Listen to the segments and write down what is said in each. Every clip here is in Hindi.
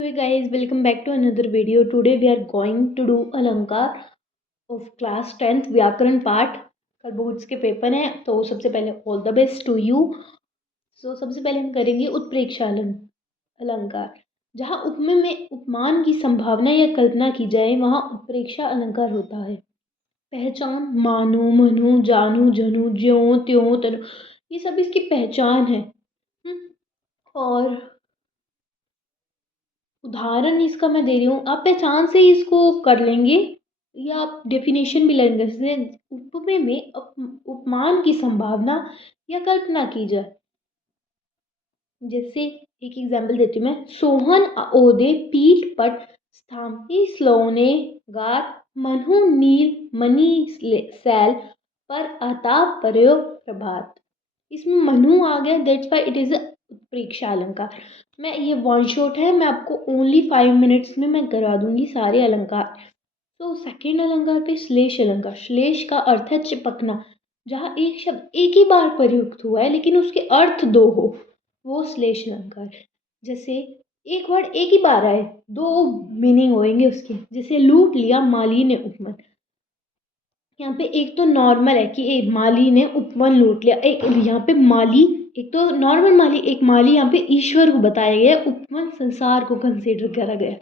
Hey guys, welcome back to another video. Today we are going to do अलंकार of class 10th व्याकरण पाठ। कल बोर्ड्स के पेपर हैं तो सबसे पहले all the best to you. सबसे पहले हम करेंगे उत्प्रेक्षा अलंकार। जहाँ उपमेय में उपमान की संभावना या कल्पना की जाए वहाँ उत्प्रेक्षा अलंकार होता है। पहचान मानो मनो जानू जनू ज्यों त्यों तनु, ये सब इसकी पहचान है। और उदाहरण इसका मैं दे रही हूँ, आप पहचान से ही इसको कर लेंगे या आप डेफिनेशन भी लेंगे। जैसे उपमेय में उपमान की संभावना या कल्पना की जाए। जैसे एक एग्जाम्पल देती हूँ मैं। सोहन ओदे पीठ पट स्थामी स्लोने गार मनु नील मनी सैल पर अताप प्रयोग प्रभात। इसमें मनु आ गया, that's why it is a उत्प्रेक्षा अलंकार। मैं ये वन शॉट है, मैं आपको ओनली 5 मिनट्स में मैं करवा दूंगी सारे अलंकार। तो सेकेंड अलंकार पे श्लेष अलंकार। श्लेष का अर्थ है चिपकना। जहाँ एक शब्द एक ही बार प्रयुक्त हुआ है लेकिन उसके अर्थ दो हो, वो श्लेष अलंकार। जैसे एक वर्ड एक ही बार आए, दो मीनिंग होंगे उसके। जैसे लूट लिया माली ने उपमन। यहाँ पे एक तो नॉर्मल है कि एक माली ने उपवन लूट लिया, एक यहाँ पे माली, एक तो नॉर्मल माली, एक माली यहाँ पे ईश्वर को बताया गया, उपवन संसार को कंसीडर करा गया।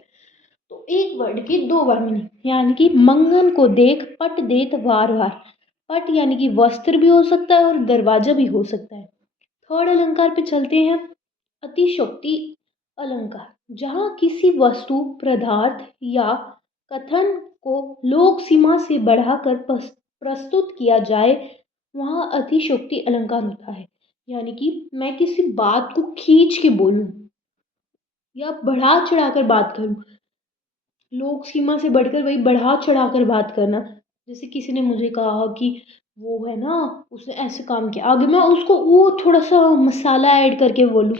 तो एक वर्ड की दो बार मीनिंग, यानी कि मंगन को देख पट देत वार वार। पट यानी कि वस्त्र भी हो सकता है और दरवाजा भी हो सकता है। थर्ड अलंकार पे चलते हैं, अतिशोक्ति अलंकार। जहाँ किसी वस्तु पदार्थ या कथन को लोक सीमा से बढ़ाकर प्रस्तुत किया जाए वहाँ अतिशोक्ति अलंकार होता है। यानी कि मैं किसी बात को खींच के बोलूं या बढ़ा चढ़ाकर बात करूं, लोक सीमा से बढ़कर वही बढ़ा चढ़ाकर बात करना। जैसे किसी ने मुझे कहा कि वो है ना, उसने ऐसे काम किया, आगे मैं उसको वो थोड़ा सा मसाला ऐड करके बोलूं,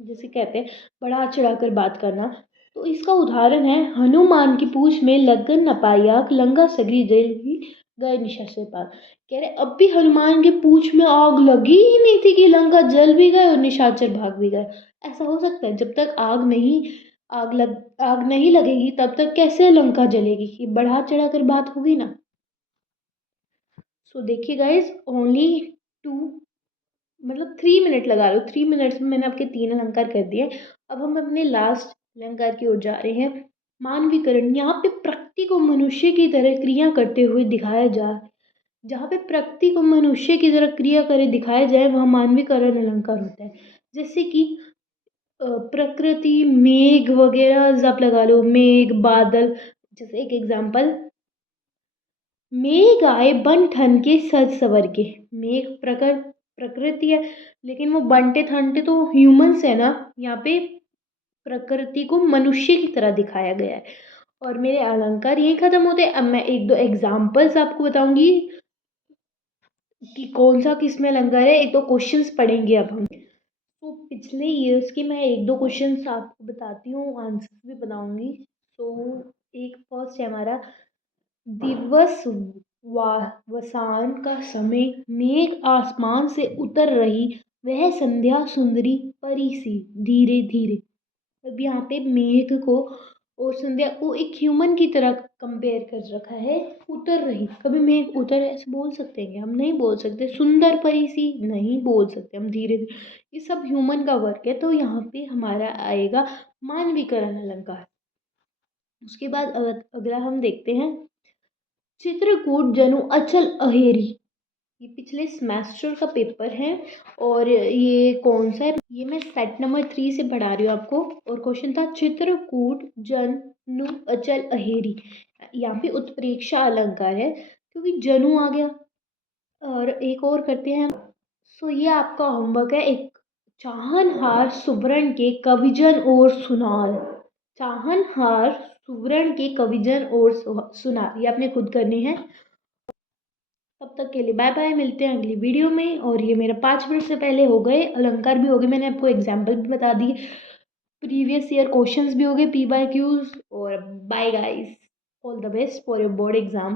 जैसे कहते हैं बढ़ा चढ़ाकर बात करना। तो इसका उदाहरण है, हनुमान की पूंछ में लगन न पाया लंका सगरी जल गए निशाचर पार। कह रहे अब भी हनुमान के पूंछ में आग लगी ही नहीं थी कि लंका जल भी गए और निशाचर भाग भी गए। ऐसा हो सकता है? जब तक आग नहीं लगेगी तब तक कैसे लंका जलेगी? कि बढ़ा चढ़ा कर बात होगी ना। सो देखिए गाइस, ओनली टू मतलब 3 मिनट लगा लो। 3 मिनट्स में मैंने आपके 3 अलंकार कर दिए। अब हम अपने लास्ट अलंकार की ओर जा रहे हैं, मानवीकरण। यहाँ पे प्रकृति को मनुष्य की तरह क्रिया करते हुए दिखाया जाए। जहाँ पे प्रकृति को मनुष्य की तरह क्रिया करे दिखाया जाए वहाँ मानवीकरण अलंकार होता है। जैसे कि प्रकृति, मेघ वगैरह आप लगा लो, मेघ बादल। जैसे एक एग्जाम्पल, मेघ आए बन ठन के सज सवर के। मेघ प्रकृति है लेकिन वो बनते ठनते तो ह्यूमंस है ना। यहाँ पे प्रकृति को मनुष्य की तरह दिखाया गया है। और मेरे अलंकार यही खत्म होते हैं। अब मैं एक दो एग्जाम्पल्स आपको बताऊंगी कि कौन सा किस में अलंकार है। एक दो क्वेश्चंस पढ़ेंगे अब हम। तो पिछले ईयर्स के मैं एक दो क्वेश्चंस आपको बताती हूँ, आंसर भी बताऊंगी। तो एक फर्स्ट है हमारा, दिवस वसान का समय, मेघ आसमान से उतर रही, वह संध्या सुंदरी परी सी धीरे धीरे। अब यहाँ पे मेघ को और संध्या को एक ह्यूमन की तरह कंपेयर कर रखा है। उतर रही, कभी मेघ उतर ऐसे बोल सकते हैं? हम नहीं बोल सकते। सुंदर परी सी नहीं बोल सकते हम, धीरे धीरे। ये सब ह्यूमन का वर्क है। तो यहाँ पे हमारा आएगा मानवीकरण अलंकार। उसके बाद अगला हम देखते हैं, चित्रकूट जनु अचल अहेरी। ये पिछले सेमेस्टर का पेपर है। और ये कौन सा है? ये मैं सेट नंबर 3 से पढ़ा रही हूँ आपको। और क्वेश्चन था, चित्रकूट जनु अचल अहेरी। यहाँ पे उत्प्रेक्षा अलंकार है क्योंकि जनु आ गया। और एक और करते हैं। सो ये आपका होमवर्क है। एक, चाहनहार सुवर्ण के कविजन और सुनार। चाहनहार सुवर्ण के कविजन और सुनार, ये आपने खुद करनी है। तब तक के लिए बाय बाय, मिलते हैं अगली वीडियो में। और ये मेरा 5 मिनट से पहले हो गए, अलंकार भी हो गए, मैंने आपको एग्जाम्पल भी बता दिए, प्रीवियस ईयर क्वेश्चंस भी हो गए, P by Qs। और bye guys, all the best for your board exam.